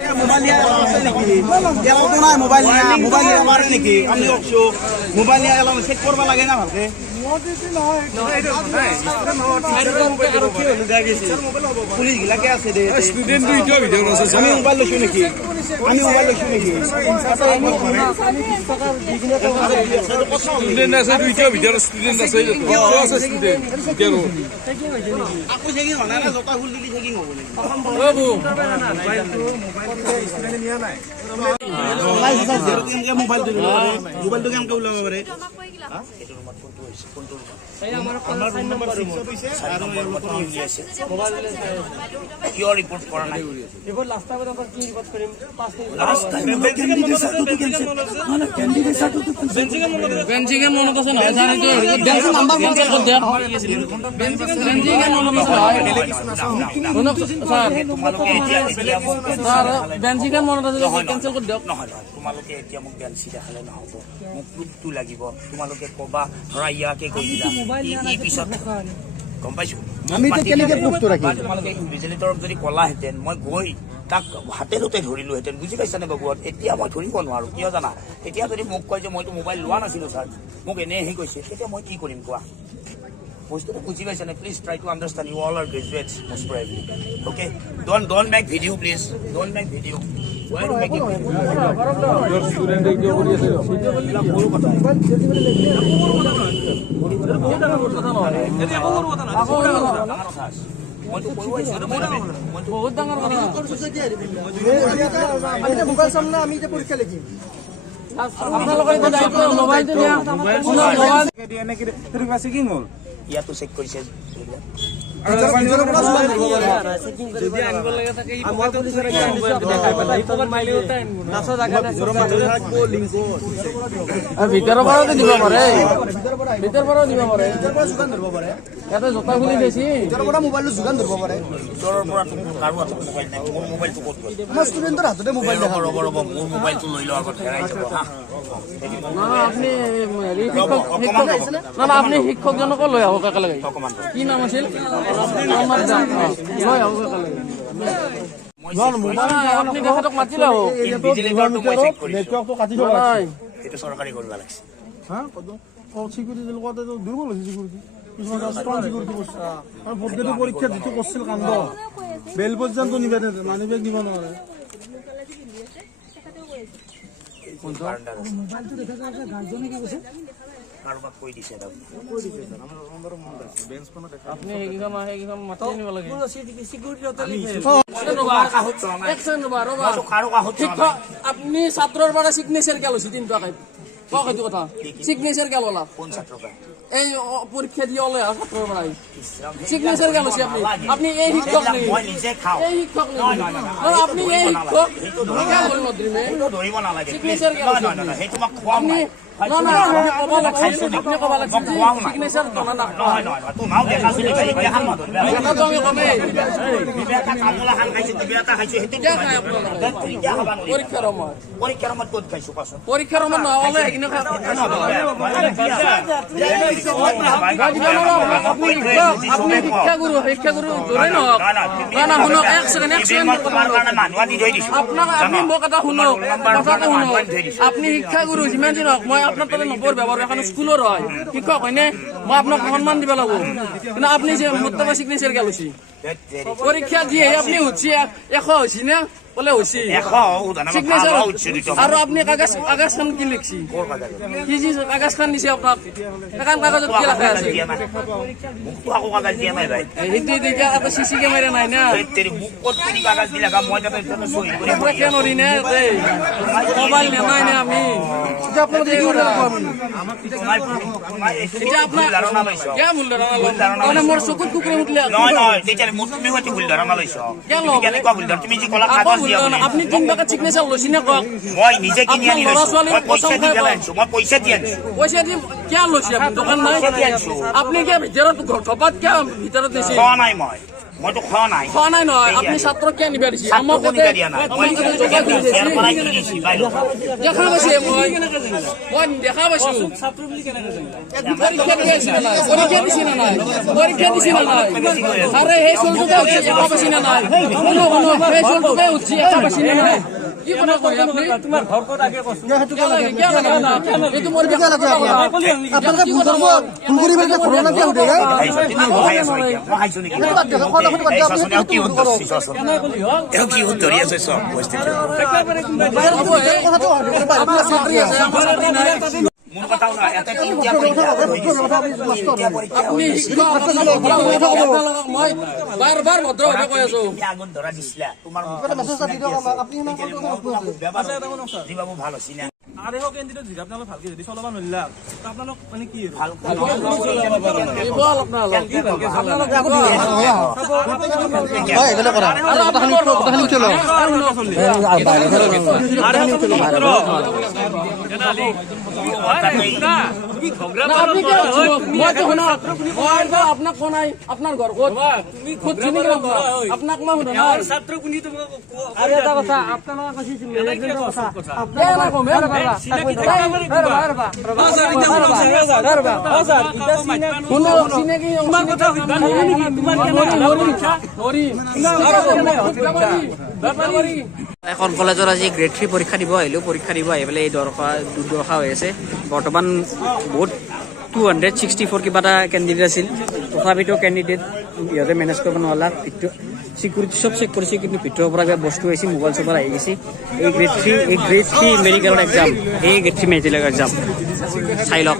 mobile নিয়ে allow তো নাই মোবাইল নিয়ে মারে নাকি আপনি মোবাইল নিয়ে এলাও চেক করবা লাগে না ভালকে পুলিশ গিলাকে আছে আমি মোবাইল লৈছো নাকি স্টুডেন্ট আছে দুইটা ভিতৰত স্টুডেন্ট আছে স্টুডেন্ট আকৌ চেকিং হোৱা নাই না জোতা খুলি দিলি চেকিং হ'ব নেকি মোবাইলটো কেনেকে ওলাব পাৰে কিয় ৰিপৰ্ট কৰা নাই বেঞ্চিঙে মনত আছে নহয় বেঞ্চিঙে মনত আছে কেঞ্চেল কৰি দিয়ক নহয় তোমালোকে এতিয়া মোক বেঞ্চি দেখালে নহ'ব মোক প্ৰুফটো লাগিব তোমালোকে ক'বা ধৰা ইয়াকে কৈ দিলা ই পিছত গম পাইছো আমি কেনেকে প্ৰুফটো ৰাখিম তোমালোকে ইনভিজিলেটৰক যদি ক'লাহেঁতেন মই গৈ তাক হাতেলোতে ধৰিলোহেঁতেন বুজি পাইছানে বাবুহঁত এতিয়া মই ধৰিব নোৱাৰো কিয় জানা এতিয়া যদি মোক কয় যে মইতো মোবাইল লোৱা নাছিলো ছাৰ মোক এনে হেৰি কৈছে তেতিয়া মই কি কৰিম কোৱা বস্তুটো বুজি পাইছানে please try to understand you all are graduates most probably okay don't make video' please don't make video' বহুত ডাঙৰ মোবাইল চাম না আমি এতিয়া পৰীক্ষা লিখিম আপোনালোকৰ দায়িত্ব মোবাইলটো দিয়া ইয়াতো চেক কৰিছে ভিতৰৰ পৰাও দিব পাৰে ভিতৰৰ পৰাও দিব পাৰে ইয়াতে জোতা খুলি দিছি মোবাইলটো যোগান ধৰিব পাৰে ভিতৰৰ পৰা কাৰো হাতত মোবাইল নাই মোৰ মোবাইলটো ক'ত গ'ল আমাৰ ষ্টুডেণ্টৰ হাততে মোবাইল দেখা ৰ'ব মোৰ মোবাইলটো লৈ লোৱাৰ আগত হেৰাই যাব হা আপুনি আপুনি শিক্ষকজনকো লৈ আহক একেলগে কি নাম আছিল লৈ আহক একেলগে আপুনি তেখেতক মাতি লওক ইনভিজিলেটৰটো মই চেক কৰিছো নেটৱৰ্কটো কাটি দিব সেইটো চৰকাৰী কৰিব লাগিছে হা চিকিউৰিটি দুৰ্বল হৈছে চিকিউৰিটি কিছুমান ষ্ট্ৰং চিকিউৰিটি কৰিছে আৰু ভোটগেটৰ পৰীক্ষা যিটো কৰিছিল কাণ্ড বেল পৰ্যন্ত নিবে মানি বেগ নিব নোৱাৰে কাৰোবাক কৈ দিছে আপুনি সেইকেইখন মাতি আনিব লাগে আপুনি ছাত্ৰৰ পৰা চিগনেচাৰ কিয় লৈছে তিনিটাকে কওক সেইটো কথা চিগনেচাৰ কিয় ল'লা কোন ছাত্ৰৰ পৰা এই পৰীক্ষা দি ওলাই ছাত্ৰৰ পৰা চিগনেচাৰ কিয় লৈছে আপুনি এই শিক্ষক নেকি মই নিজে খাওঁ এই শিক্ষক নেকি আপুনি এই শিক্ষক ধৰিব নালাগে চিগনেচাৰ কিয় লৈছে সেইটো মই খোৱাম আপুনি পৰীক্ষাৰ সময়ত নহলে আপুনি শিক্ষাগুৰু জোৰে নহওক শুনক এক ছেকেণ্ড আপোনাক আপুনি মোক এটা শুনক কথাটো শুনক আপুনি শিক্ষাগুৰু যিমান দিন হওক মই আপোনাৰ তাতে নপঢ় ব্যৱহাৰ এখন স্কুলৰ হয় শিক্ষক হয়নে মই আপোনাক সন্মান দিব লাগিব কিন্তু আপুনি যে মোৰ তাতে চিগনেচাৰ কিয় লৈছে পৰীক্ষা দিয়ে আপুনি সুধছি 100 হৈছে নে বোলে হৈছে চিগনেচাৰ আৰু আপুনি কাগজখন কি লিখছি কি যি কাগজখন দিছে আপোনাক এখন কাগজত কি লেখা আছে সেইটো চিচি কেমেৰা নাই না নৰি নে মোবাইল নাই নে আমি মোৰ চকুত কুকুৰে উঠলে আপনি 3 টাকা চিগনেচাৰ লৈছি নে কওক মই নিজে কিনি আনি লৈছো মই পইচা দি পেলাইছো মই পইচা দি আনিছো পইচা দি কিয় লৈছি আপুনি দোকান নাই আপনি কি ভিতৰত ঘপাত কিয় ভিতৰত দিছে নাই মই মইতো খোৱা নাই খোৱা নাই নহয় আপুনি ছাত্ৰক কিয় নিবা দিছে আমাক কোনিবা দিয়া নাই মই ইয়াৰ পৰাই কিনিছি বাইদেউ দেখা পাইছে মই দেখা পাইছো পৰীক্ষা দিছে না নাই পৰীক্ষা দিছে না নাই পৰীক্ষা দিছে না নাই আৰে সেই চলটোকে উঠি দেখা পাইছে না নাই শুনো সেই চলটোকে উঠি দেখা পাইছে না নাই কি কথা কয় আপুনি তোমাৰ ঘৰ ক'ত আগে কৈছো কিয় লাগে এইটো মোৰ দেখা লাগে আপোনাক ফোন কৰিব ফোন কৰিব যে ঘৰ না কিয় উঠে কি ধৰি আছে চব পৰিস্থিতি মোৰ কথাও নাই এটা তিনিটা আপুনি মই বাৰ ভদ্ৰভাৱে কৈ আছো আগত ধৰা দিছিলা তোমাৰ দিবা মোৰ ভাল হৈছে না আৰে হক এন্দিটো জিগা আপোনালোক ভালকে যদি চলাব নলিলা আপোনালোক মানে কি ভাল আপোনাক কোৱা নাই আপোনাৰ ঘৰ ক'ত আপোনাক মই শুনা ছাত্ৰ কোনি আৰু এটা কথা আপোনালোকে এখন কলেজত আজি গ্ৰেড 3 পৰীক্ষা দিব আহিলোঁ পৰীক্ষা দিব আহি পেলাই এই দুৰ্দশা হৈ আছে বৰ্তমান বহুত 264 কিবা এটা কেণ্ডিডেট আছিল তথাপিতো কেণ্ডিডেট ইহঁতে মেনেজ কৰিব নোৱাৰা চিকিউৰিটি চব চেক কৰিছে কিন্তু ভিতৰৰ পৰা কিবা বস্তু আহিছে মোবাইল চোবাইল আহি গৈছে এই গ্ৰেড 3 মেডিকেলৰ এক্সাম এই গ্ৰেড 3 মেডিকেলৰ এক্সাম চাই লওক